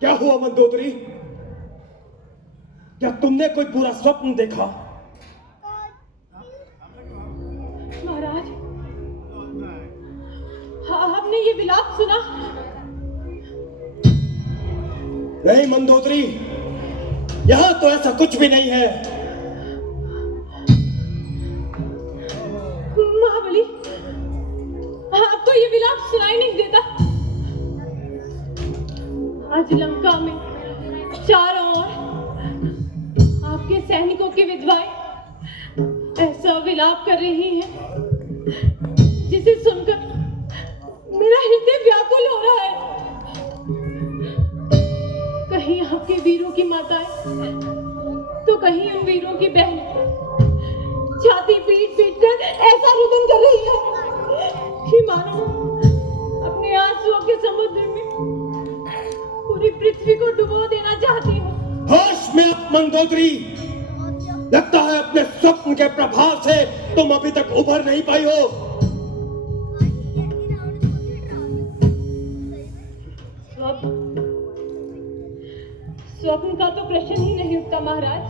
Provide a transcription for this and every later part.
क्या हुआ मंदोदरी? क्या तुमने कोई बुरा स्वप्न देखा? महाराज, हाँ, आपने ये विलाप सुना? नहीं मंदोदरी, यहां तो ऐसा कुछ भी नहीं है। महाबली, आपको ये विलाप सुनाई नहीं देता? आज लंका में चारों ओर आपके सैनिकों की विधवाएं ऐसा विलाप कर रही हैं जिसे सुनकर मेरा हृदय व्याकुल हो रहा है। कहीं आपके वीरों की माताएं तो कहीं उन वीरों की बहन छाती पीट पीट कर ऐसा रुदन कर रही है कि मानो अपने आंसुओं के समुद्र में पूरी पृथ्वी को डुबो देना चाहती हूँ। होश में मंदोदरी, लगता है अपने स्वप्न के प्रभाव से तुम अभी तक उभर नहीं पाई हो। स्वप्न का तो प्रश्न ही नहीं उठता महाराज,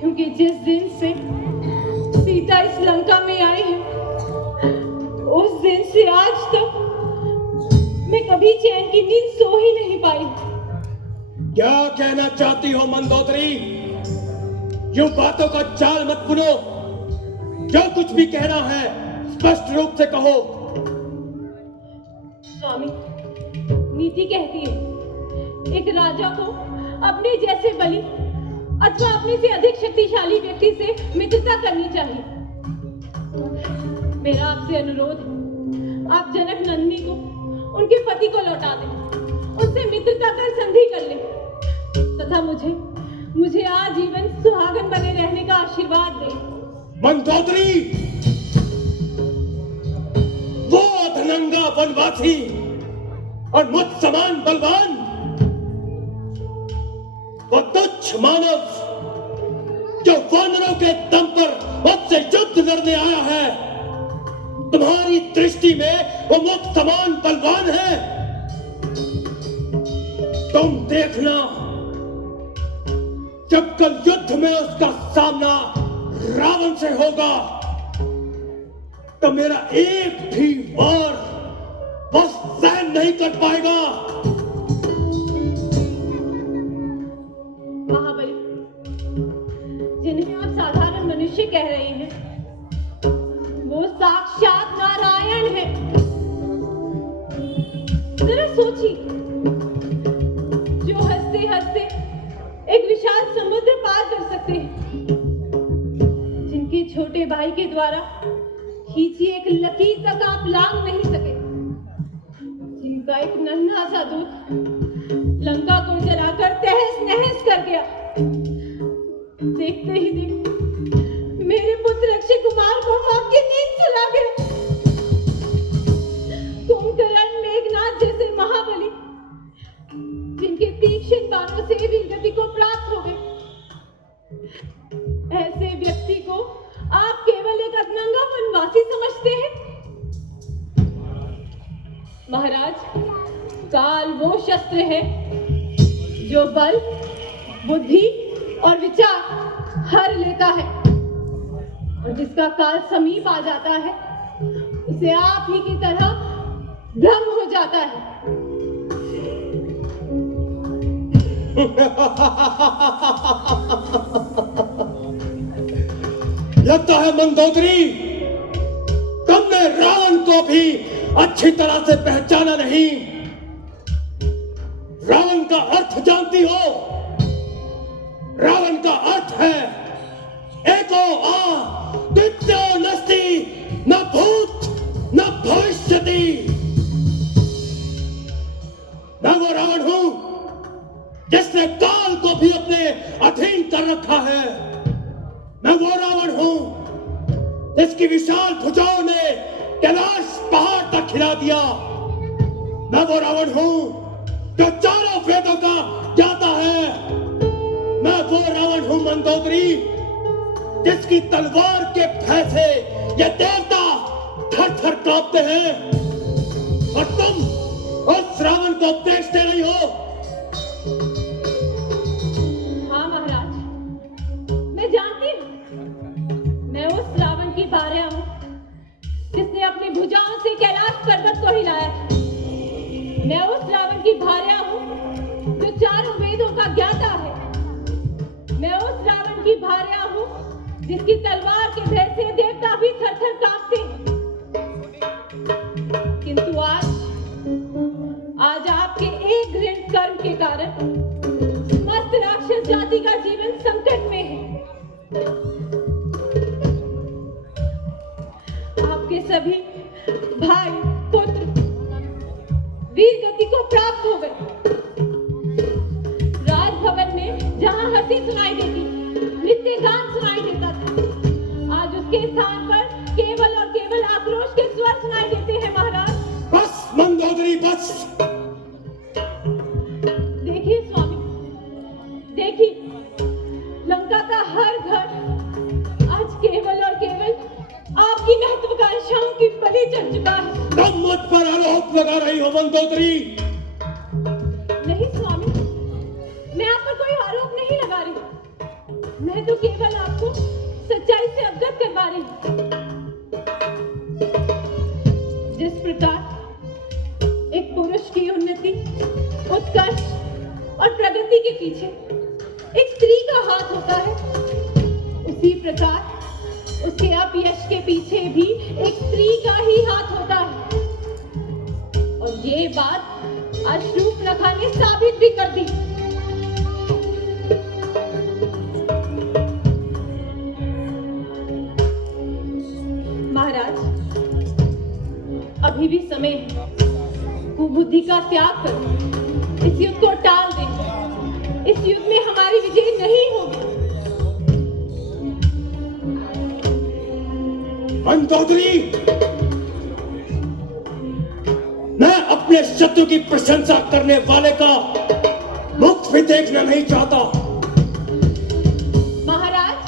क्योंकि जिस दिन से सीता इस लंका में आई है उस दिन से आज तक मैं कभी चैन की नींद सो ही नहीं पाई। क्या कहना चाहती हो मंदोदरी? यूं बातों का जाल मत बुनो। जो कुछ भी कहना है स्पष्ट रूप से कहो। स्वामी, नीति कहती है एक राजा को अपने जैसे बलि अथवा अपने से अधिक शक्तिशाली व्यक्ति से मित्रता करनी चाहिए। मेरा आपसे अनुरोध है, आप जनक नंदिनी को उनके पति को लौटा दें, उनसे मित्रता कर संधि कर लें तथा मुझे आजीवन सुहागन बने रहने का आशीर्वाद दें। मंदोदरी, वो अधनंगा वनवासी और मुझ समान बलवान, वो तुच्छ मानव जो वानरों के दम पर मुझसे युद्ध लड़ने आया है, तुम्हारी दृष्टि में वो मुझ समान बलवान है? तुम देखना, जब कल युद्ध में उसका सामना रावण से होगा तो मेरा एक भी वार वो सहन नहीं कर पाएगा। महाबली, जिन्हें आप साधारण मनुष्य कह रहे हैं वो साक्षात नारायण है। जरा सोचिए, जो हंसते हंसते एक विशाल समुद्र पार कर सकते हैं, जिनके छोटे भाई के द्वारा खींची एक लकीर तक आप लांग नहीं सके, जिनका एक नन्हा सा दूत लंका को जलाकर तहस नहस कर गया, देखते ही देखते मेरे पुत्र अक्षय कुमार को मौत की नींद सुला गया। कुंभकर्ण, मेघनाद जैसे महाबली जिनके तीक्ष्ण बाणों से वीरगति को प्राप्त हो गए, ऐसे व्यक्ति को आप केवल एक अधनंगा वनवासी समझते हैं? महाराज, काल वो शस्त्र है जो बल, बुद्धि और विचार हर लेता है, और जिसका काल समीप आ जाता है उसे आप ही की तरह भ्रम हो जाता है। लगता है मंदोदरी, तुमने रावण को भी अच्छी तरह से पहचाना नहीं। रावण का अर्थ जानती हो? रावण का अर्थ है एको आ द्वितीयो नस्ति न भूत न भविष्यति। मैं वो रावण हूं जिसने काल को भी अपने अधीन कर रखा है। मैं वो रावण हूं जिसकी विशाल भुजाओं ने कैलाश पहाड़ तक हिला दिया। मैं वो रावण हूं जो चारों वेदों का ज्ञाता है। मैं वो रावण हूं मंदोदरी जिसकी तलवार के भय से ये देवता थर थर कांपते हैं। और तुम उस रावण को उपदेश दे रही हो। हाँ महाराज, मैं जानती हूँ। मैं उस रावण की भार्या हूँ जिसने अपनी भुजाओं से कैलाश पर्वत को हिलाया। मैं उस रावण की भार्या हूँ जो चारों वेदों का ज्ञाता है। मैं उस रावण की भार्या हूँ जिसकी तलवार के भय से देवता भी थर-थर कांपते हैं। किंतु आज आपके एक घृण कर्म के कारण समस्त राक्षस जाति का जीवन संकट में है। आपके सभी भाई पुत्र वीर गति को प्राप्त हो गए। राजभवन में जहां हंसी सुनाई देती, नित्य गान सुनाई देता था, आज उसके स्थान पर केवल और केवल आक्रोश के स्वर सुनाई देते हैं महाराज। बस मंदोदरी बस। देखिए स्वामी, देखिए लंका का हर घर आज केवल और केवल आपकी महत्वाकांक्षाओं की बलि चढ़ चुका है। तुम मुझ पर आरोप लगा रही हो मंदोदरी। नहीं स्वामी, मैं आप पर कोई आरोप नहीं लगा रही। मैं तो केवल आपको सच्चाई से अवगत करवा रही हूँ। जिस प्रकार एक पुरुष की उन्नति, उत्कर्ष और प्रगति के पीछे एक स्त्री का हाथ होता है, उसी प्रकार उसके अपयश के पीछे भी एक स्त्री का ही हाथ होता है। और ये बात आज शूर्पणखा ने साबित भी कर दी। महाराज, अभी भी समय है। कुबुद्धि का त्याग कर इस युद्ध को टाल दें। इस युद्ध में हमारी विजय नहीं होगी। मंदोदरी, मैं अपने शत्रु की प्रशंसा करने वाले का मुख भी देखना नहीं चाहता। महाराज,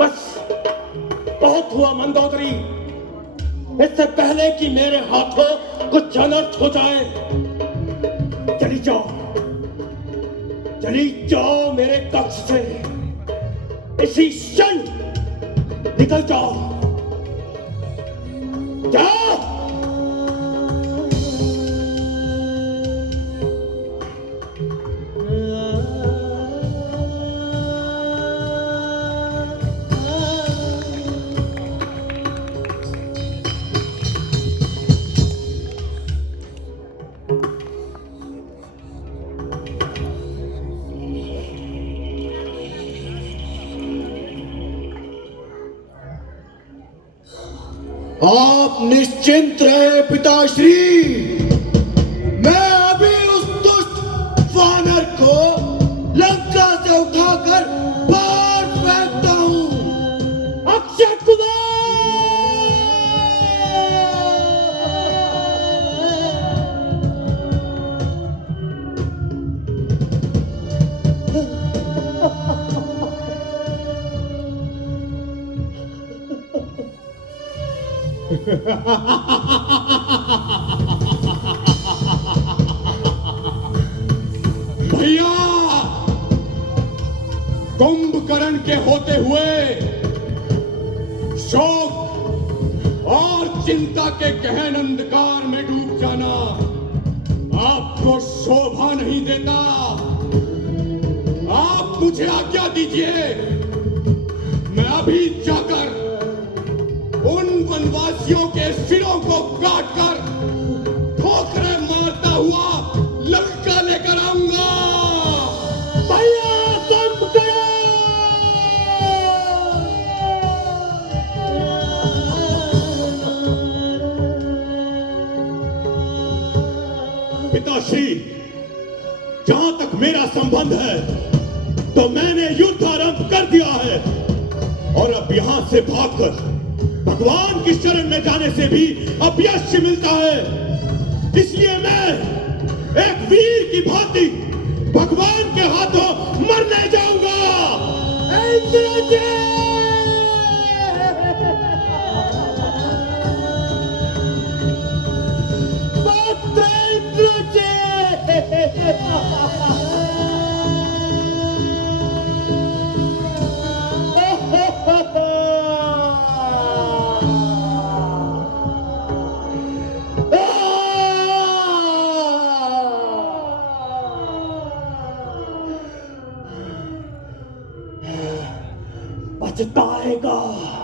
बस बहुत हुआ मंदोदरी। इससे पहले कि मेरे हाथों कुछ अनर्थ हो जाए, चली जाओ मेरे कक्ष से। इसी क्षण निकल जाओ। जाओ। आप निश्चिंत रहे पिताश्री। मैं अभी उस दुष्ट वानर को लंका से उठाकर बाहर फेंकता हूं। अक्षय कुमार! भैया, कुंभकर्ण के होते हुए शोक और चिंता के गहन अंधकार में डूब जाना आपको शोभा नहीं देता। आप मुझे आज्ञा दीजिए, मैं अभी जाकर उन वनवासियों के सिरों को काटकर ठोकरें मारता हुआ लंका लेकर आऊंगा। भैया तुम करो। पिताश्री, जहां तक मेरा संबंध है तो मैंने युद्ध आरंभ कर दिया है और अब यहां से भागकर भगवान की शरण में जाने से भी अपयश मिलता है। इसलिए मैं एक वीर की भांति भगवान के हाथों मरने जाऊंगा। पछताएगा।